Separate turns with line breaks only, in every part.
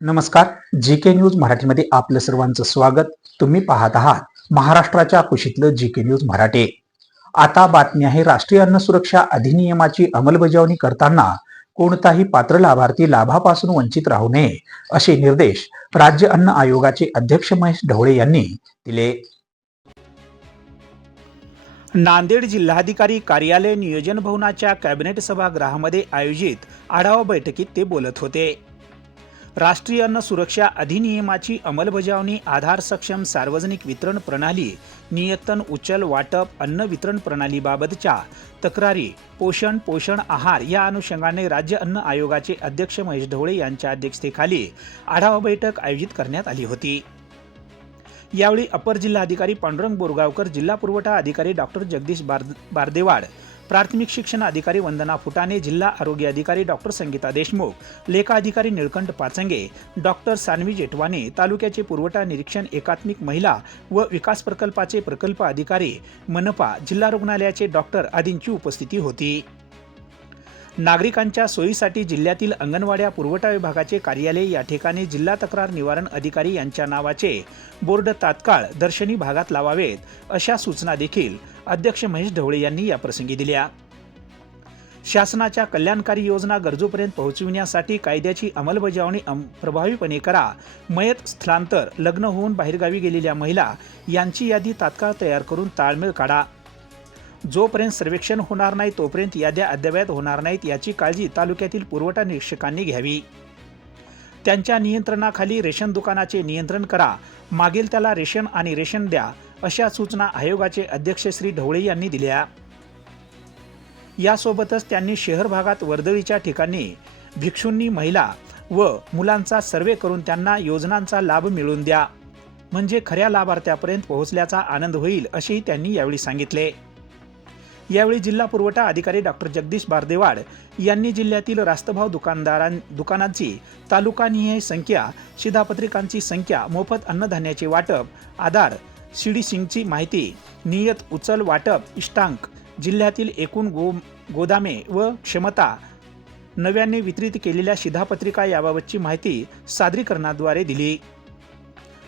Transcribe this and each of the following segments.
नमस्कार जी K news मराठीमध्ये आपलं सर्वांचं स्वागत. तुम्ही पाहत आहात महाराष्ट्राच्या कुशीतलं जी के न्यूज मराठी. आता बातमी आहे राष्ट्रीय अन्न सुरक्षा अधिनियमाची अंमलबजावणी करताना कोणताही पात्र लाभार्थी लाभापासून वंचित राहू नये असे निर्देश राज्य अन्न आयोगाचे अध्यक्ष महेश ढवळे यांनी दिले. नांदेड जिल्हाधिकारी कार्यालय नियोजन भवनाच्या कॅबिनेट सभागृहामध्ये आयोजित आढावा बैठकीत ते बोलत होते. राष्ट्रीय अन्न सुरक्षा अधिनियमाची अंमलबजावणी आधार सक्षम सार्वजनिक वितरण प्रणाली नियतन उचल वाटप अन्न वितरण प्रणालीबाबतच्या तक्रारी पोषण पोषण आहार या अनुषंगाने राज्य अन्न आयोगाचे अध्यक्ष महेश ढवळे यांच्या अध्यक्षतेखाली आढावा बैठक आयोजित करण्यात आली होती. यावेळी अपर जिल्हाधिकारी पांडुरंग बोरगावकर जिल्हा पुरवठा अधिकारी डॉक्टर जगदीश बार- बारदेवाड प्राथमिक शिक्षण अधिकारी वंदना फुटाणे जिल्हा आरोग्य अधिकारी डॉक्टर संगीता देशमुख लेखा अधिकारी निळकंठ पाचंगे डॉक्टर सानवी जेटवाने तालुक्याचे पुरवठा निरीक्षण एकात्मिक महिला व विकास प्रकल्पाचे प्रकल्प अधिकारी मनपा जिल्हा रुग्णालयाचे डॉक्टर आदींची उपस्थिती होती. नागरिकांच्या सोयीसाठी जिल्ह्यातील अंगणवाड्या पुरवठा विभागाचे कार्यालय या ठिकाणी जिल्हा तक्रार निवारण अधिकारी यांच्या नावाचे बोर्ड तात्काळ दर्शनी भागात लावावेत अशा सूचना देखील अध्यक्ष महेश ढवळे यांनी याप्रसंगी दिल्या. शासनाच्या कल्याणकारी योजना गरजूपर्यंत पोहोचविण्यासाठी कायद्याची अंमलबजावणी अं- प्रभावीपणे करा. मयत स्थलांतर लग्न होऊन बाहेरगावी गेलेल्या महिला यांची यादी तात्काळ तयार करून ताळमेळ काढा. जोपर्यंत सर्वेक्षण होणार नाही तोपर्यंत याद्या अद्ययावत होणार नाहीत याची काळजी तालुक्यातील पुरवठा निरीक्षकांनी घ्यावी. त्यांच्या नियंत्रणाखाली रेशन दुकानाचे नियंत्रण करा. मागील त्याला रेशन आणि रेशन द्या. अशा सूचना आयोगाचे अध्यक्ष श्री ढवळे यांनी दिल्या. यासोबतच त्यांनी शहर भागात वर्दळीच्या ठिकाणी भिक्षूंनी महिला व मुलांचा सर्वे करून त्यांना योजनांचा लाभ मिळवून द्या. म्हणजे खऱ्या लाभार्थ्यापर्यंत पोहोचल्याचा आनंद होईल असेही त्यांनी यावेळी सांगितले. यावेळी जिल्हा पुरवठा अधिकारी डॉक्टर जगदीश बारदेवाड यांनी जिल्ह्यातील रास्तभाव दुकानदारां दुकानांची तालुकानिहाय संख्या शिधापत्रिकांची संख्या मोफत अन्नधान्याचे वाटप आधार शिडी सिंगची माहिती नियत उचल वाटप इष्टांक जिल्ह्यातील एकूण गो गोदामे व क्षमता नव्याने वितरित केलेल्या शिधापत्रिका याबाबतची माहिती सादरीकरणाद्वारे दिली.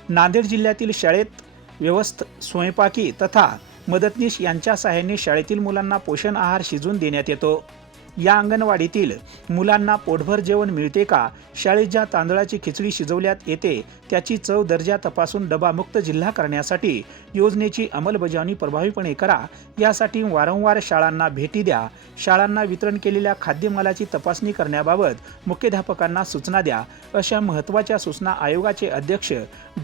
नांदेड जिल्ह्यातील शाळेत व्यवस्थ स्वयंपाकी तथा मदतनीश यांच्या सहाय्याने शाळेतील मुलांना पोषण आहार शिजवून देण्यात येतो. या अंगणवाडीतील मुलांना पोटभर जेवण मिळते का? शाळेत ज्या तांदळाची खिचडी शिजवल्यात येते त्याची चव दर्जा तपासून डबामुक्त जिल्हा करण्यासाठी योजनेची अंमलबजावणी प्रभावीपणे करा. यासाठी वारंवार शाळांना भेटी द्या. शाळांना वितरण केलेल्या खाद्यमालाची तपासणी करण्याबाबत मुख्याध्यापकांना सूचना द्या. अशा महत्त्वाच्या सूचना आयोगाचे अध्यक्ष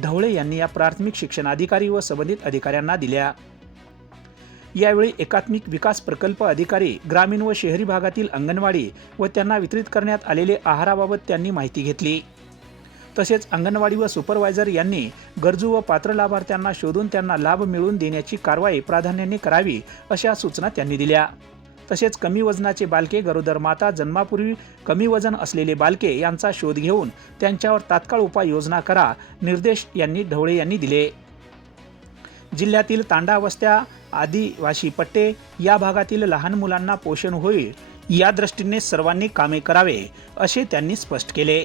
ढवळे यांनी या प्राथमिक शिक्षण अधिकारी व संबंधित अधिकाऱ्यांना दिल्या. यावेळी एकात्मिक विकास प्रकल्प अधिकारी ग्रामीण व शहरी भागातील अंगणवाडी व त्यांना वितरित करण्यात आलेले आहाराबाबत त्यांनी माहिती घेतली. तसेच अंगणवाडी व सुपरवायझर यांनी गरजू व पात्र लाभार्थ्यांना शोधून त्यांना लाभ मिळवून देण्याची कारवाई प्राधान्याने करावी अशा सूचना त्यांनी दिल्या. तसेच कमी वजनाचे बालके गरोदर माता जन्मापूर्वी कमी वजन असलेले बालके यांचा शोध घेऊन त्यांच्यावर तात्काळ उपाययोजना करा निर्देश यांनी ढवळे यांनी दिले. जिल्ह्यातील तांडा वस्त्या आदिवासी पट्टे या भागातील लहान मुलांना पोषण होईल या दृष्टीने सर्वांनी कामे करावे असे त्यांनी स्पष्ट केले.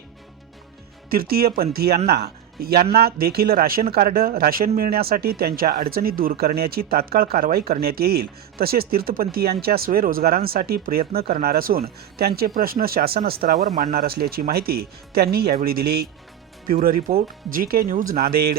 तृतीय पंथीयांना यांना देखील राशन कार्ड राशन मिळण्यासाठी त्यांच्या अडचणी दूर करण्याची तात्काळ कारवाई करण्यात येईल तसेच तीर्थपंथीयांच्या स्वयंरोजगारांसाठी प्रयत्न करणार असून त्यांचे प्रश्न शासन स्तरावर मांडणार असल्याची माहिती त्यांनी यावेळी दिली. Bureau report G K news Nanded.